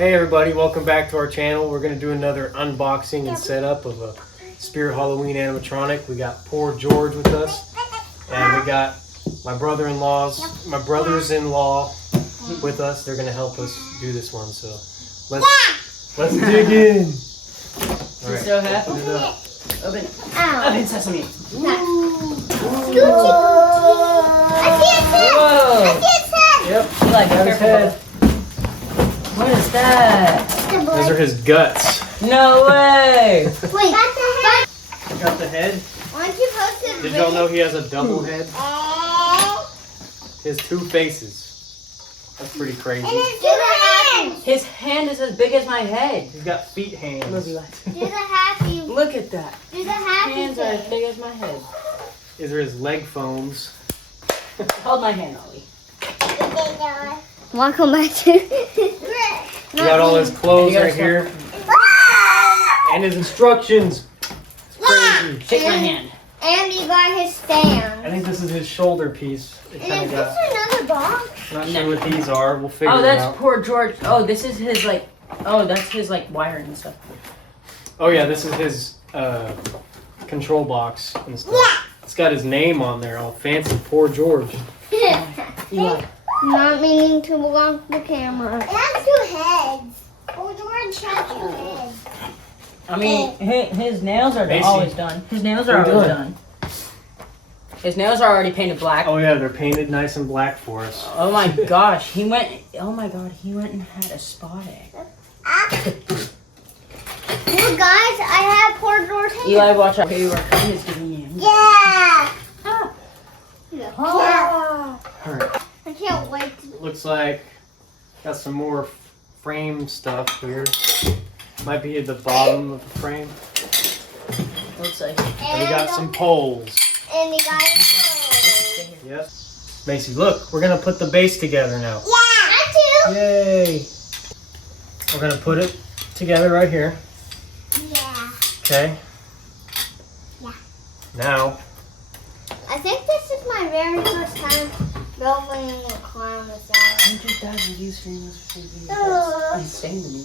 Hey everybody, welcome back to our channel. We're going to do another unboxing and setup of a Spirit Halloween animatronic. We got poor George with us, and we got my brothers-in-law with us. They're going to help us do this one, so let's dig in. All right, so happy. open it up. Open sesame. I see its head. Whoa. I see its head. Yep, You like got his head. What is that? Those are his guts. No way. Wait, got the head. Got the head. Why don't you post it? Did y'all know he has a double head? He has two faces. That's pretty crazy. And it's do the hands. His hand is as big as my head. He's got feet hands. Do the happy. Look at that. Do the happy. Hands are as thing. big as my head. These are his leg phones. Hold my hand, Ollie. Welcome back to. He got all his clothes right here. And his instructions. It's crazy. Shake my hand. And you got his stand. I think this is his shoulder piece. It kind Is of got. this another box? Not sure what these are. We'll figure Oh, it that's out. poor George. Oh, this is his like. Oh, that's his like wiring and stuff. Oh yeah, this is his control box and stuff. It's got his name on there, all fancy. Poor George. Eli. Not meaning to block the camera. It has two heads. Oh, George has two heads. I mean, his nails are Macy. always done. His nails are What are you always doing? done. His nails are already painted black. Oh yeah, they're painted nice and black for us. Oh my gosh, he went. Oh my god, he went and had a spa day. Look, guys, I have poor George hands. Eli, watch out. Your hand is getting in. Yeah. Ah. Yeah. All right. I can't wait. Looks like got some more frame stuff here. Might be at the bottom of the frame. Looks like. And we got some poles. And you guys. Yep. Macy, look, we're gonna put the base together now. Yeah. I too. Yay! We're gonna put it together right here. Yeah. Okay. Yeah. Now, I think this is my very first time building a clown this out. 100,000 views for this. That's insane to me.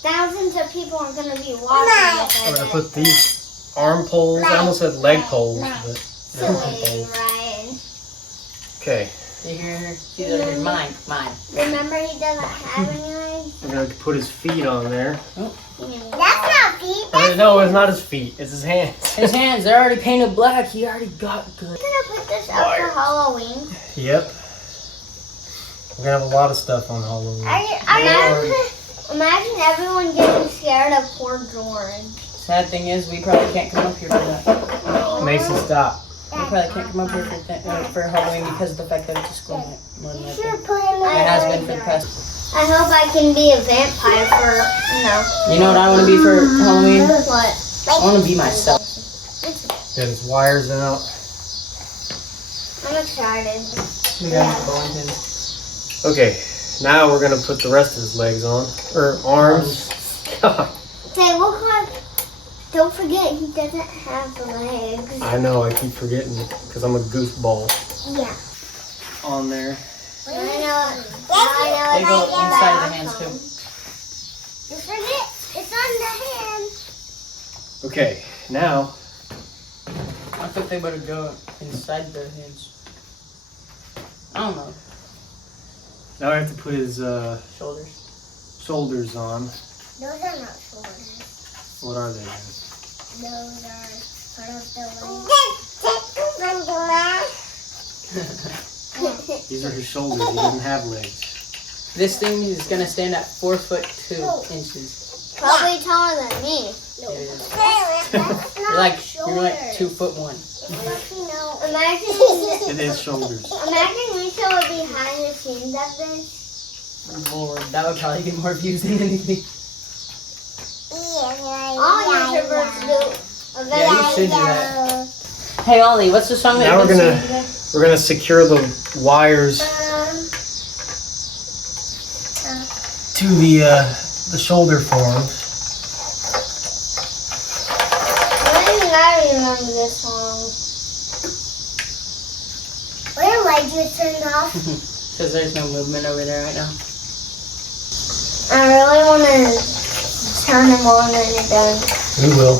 Thousands of people are going to be watching this. we're gonna put these arm poles. I almost said leg poles, but they're arm Silly, poles. Ryan. Okay. You hear her? These are his mine. Remember, he doesn't have any eyes? We're gonna put his feet on there. That's not feet. No, it's not his feet. It's his hands. His hands, they're already painted black. He already got good. I'm going to put this up for Halloween. Yep. We're gonna have a lot of stuff on Halloween. Imagine everyone getting scared of poor George. Sad thing is, we probably can't come up here for that. Mason, stop. We probably can't come up here for Halloween because of the fact that it's a school night. More than likely. Put him It has been for the past. I hope I can be a vampire for, You know what I want to be for Halloween? What? I want to be myself. Get his wires out. I'm excited. We got Boynton. Okay, now we're gonna put the rest of his legs on. Or arms. God. They look like, don't forget, he doesn't have legs. I know, I keep forgetting because I'm a goofball. Yeah. On there. I know. They go inside the hands too. You forget, it's on the hand. Okay, now I thought they would go inside their hands. I don't know. I have to put his Shoulders. shoulders on. Those are not shoulders. What are they? Those are part of the These are his shoulders. He doesn't have legs. This thing is gonna stand at 4'2" Probably taller than me. You're like 2'1". Imagine, It is shoulders. imagine Lisa would be behind the scenes of this. Lord, that would probably get more views than anything. All YouTubers do. Yeah, you should do that. Hey Ollie, what's the song that Now you've been singing today? we're gonna secure the wires to the shoulder forms. I remember this song. Where light just turned off? Because there's no movement over there right now. I turn them on when you're done. We will.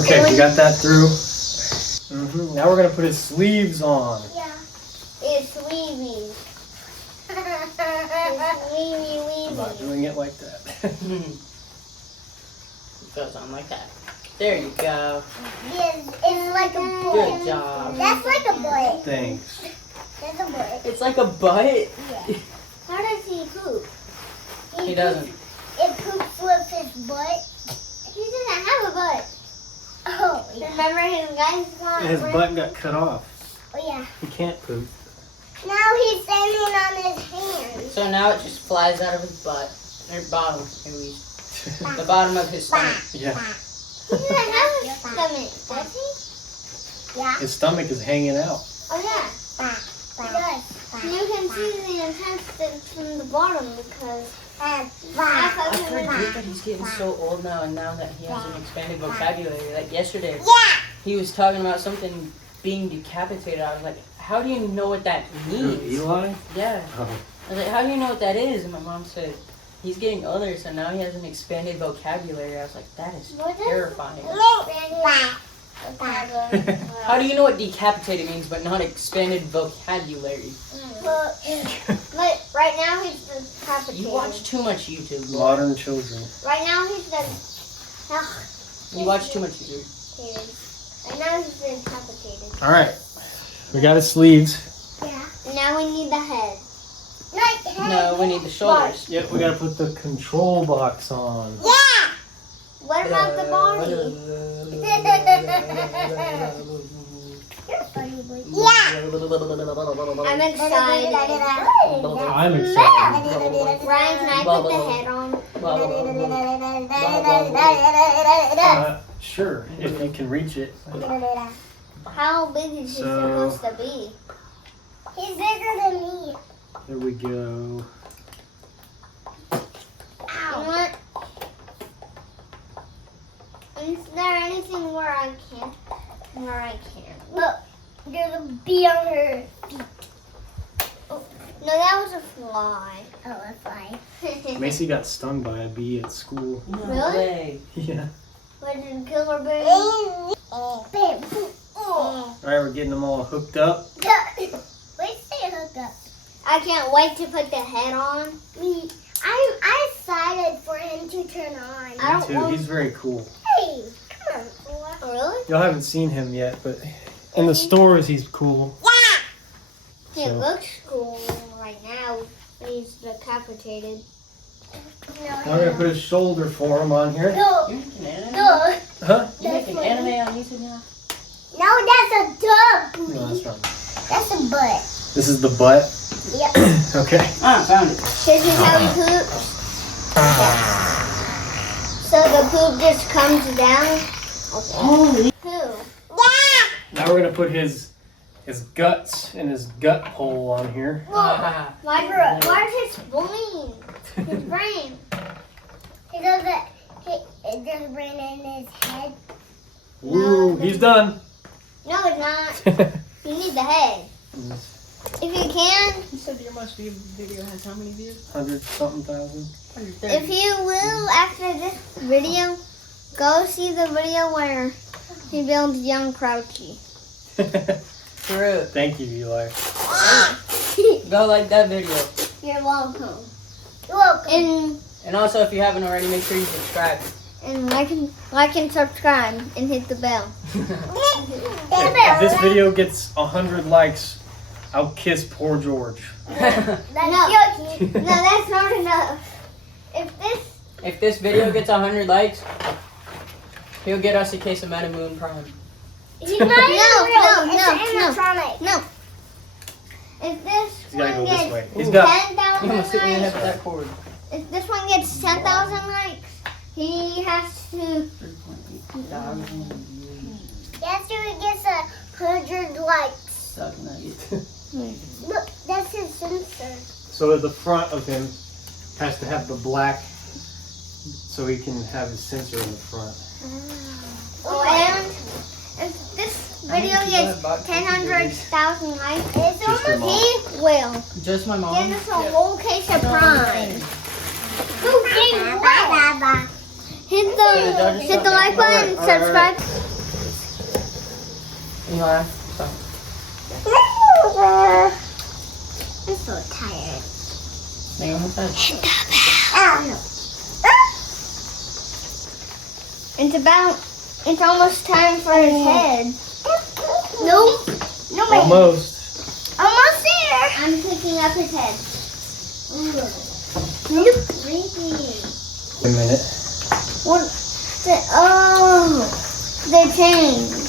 Okay, we got that through. Now we're gonna put his sleeves on. Yeah. It's weaving. I'm not doing it like that. It goes on like that. There you go. It's like a butt. Good job. That's like a butt. Thanks. That's a butt. It's like a butt. Yeah. How does he poop? He doesn't. It poops with his butt. He doesn't have a butt. Oh, yeah. Remember his guy's one? His butt got cut off. Oh, yeah. He can't poop. Now he's standing on his hands. So now it just flies out of his butt. Or bottom, at least. The bottom of his stomach. Yeah. He doesn't have a stomach, does he? Yeah. His stomach is hanging out. Oh, yeah. He does. You can see the intestines from the bottom because I forget that he's getting so old now, and now that he has an expanded vocabulary. Like yesterday, he was talking about something being decapitated. I was like, how do you know what that means? Eli? Yeah. Oh. I was like, how do you know what that is? And my mom said, he's getting older, so now he has an expanded vocabulary. I was like, that is terrifying. How do you know what decapitated means, but not expanded vocabulary? But right now he's decapitated. You watch too much YouTube. Modern children. Right now he's You watch too much YouTube. Right now he's decapitated. All right. We got his sleeves. Yeah. Now we need the head. No, we need the shoulders. Yep, we got to put the control box on. Yeah. What about the body? You're funny, boy. Yeah. I'm excited. I'm excited. Ryan, can I put the head on? Sure, if you can reach it. How big is he supposed to be? He's bigger than me. There we go. Ow. Is there anything where I can't? Look, there's a bee on her feet. Oh, no, that was a fly. Oh, a fly. Macy got stung by a bee at school. No Really? way. Yeah. What, did it kill her baby? All right, we're getting them all hooked up. Wait, stay hooked up. I can't wait to put the head on. I'm excited for him to turn on. Me too. He's very cool. Hey, come on. Oh, really? Y'all haven't seen him yet, but in the stores he's cool. He looks cool right now when he's decapitated. Now we're gonna put his shoulder form on here. No. You making anime? No. Huh? You making anime on YouTube now? No, that's a dog. No, that's not. That's a butt. This is the butt. Yep. Okay. Ah, found it. This is how he poops. So the poop just comes down. Holy. Poo. Now we're gonna put his guts and his gut hole on here. Ah. Where's his brain? His brain. He doesn't. There's a brain in his head. Ooh, he's done. No, it's not. You need the head. If you can. You said your most viewed video has how many views? 100-something-thousand. 130. If you will, after this video, go see the video where he builds young Crouchy. True. Thank you, Eli. Go like that video. You're welcome. You're welcome. And also, if you haven't already, make sure you subscribe. And like and subscribe and hit the bell. If this video gets 100 likes, I'll kiss poor George. No, that's not enough. If this video gets 100 likes, he'll get us a case of Metamoon Prime. He's not real. It's animatronic. No. If this He's gotta one go this gets way. He's got. 10,000 You almost hit me in the head likes, with that cord. if this one gets 10,000 likes, he has to. 3,800 Yes, he gets 100 likes. Suck nugget. Look, that's his sensor. So the front of him has to have the black, so he can have his sensor in the front. Oh, and if this video gets 100,000 likes, he will Just my mom. give us a whole case of Prime. Who Hit the like button, subscribe. Yeah. I'm so tired. Hang on the side. Hit the bell. It's almost time for his head. Nope. No, wait. Almost. Almost there. I'm picking up his head. Nope. Creepy. A minute. What? Oh, they changed.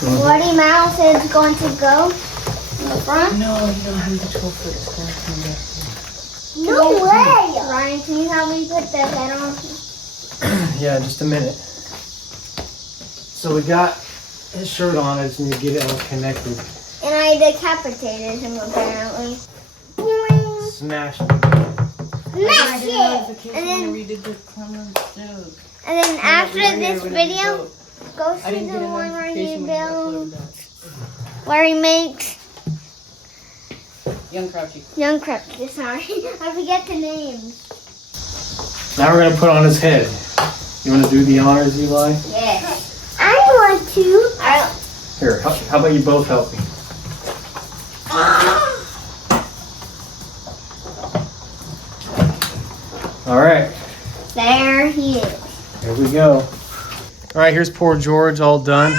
Bloody Mouth is going to go in the front. No, you don't have the 12 foot. It's going to come back. No way. Ryan, can you help me put the head on? Yeah, just a minute. So we got his shirt on. I just need to get it all connected. And I decapitated him apparently. Smash. Smash it! And then after this video, go see the one where he builds, where he makes Young Crouchy. Young Crouchy. Sorry, I forget the names. Now we're gonna put on his head. You want to do the honors, Eli? Yes. I want to. Here, how about you both help me? All right. There he is. Here we go. All right, here's poor George, all done.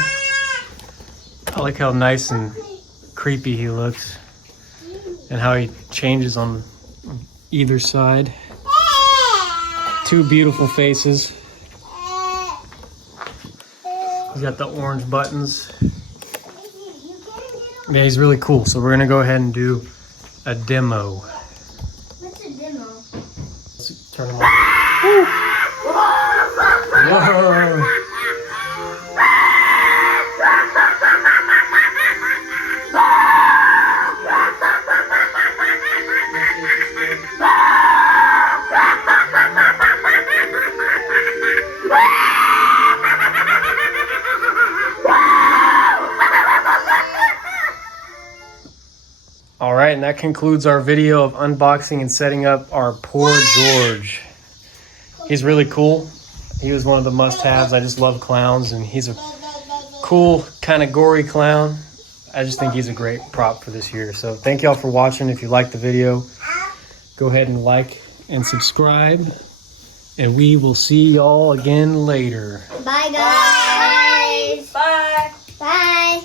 I like how nice and creepy he looks, and how he changes on either side. Two beautiful faces. He's got the orange buttons. Yeah, he's really cool. So we're gonna go ahead and do a demo. What's a demo? Let's turn him on. Whoa! All right, and that concludes our video of unboxing and setting up our poor George. He's really cool. He was one of the must-haves. I just love clowns, and he's a cool, kind of gory clown. I just think he's a great prop for this year. So thank y'all for watching. If you liked the video, go ahead and like and subscribe, and we will see y'all again later. Bye, guys. Bye. Bye.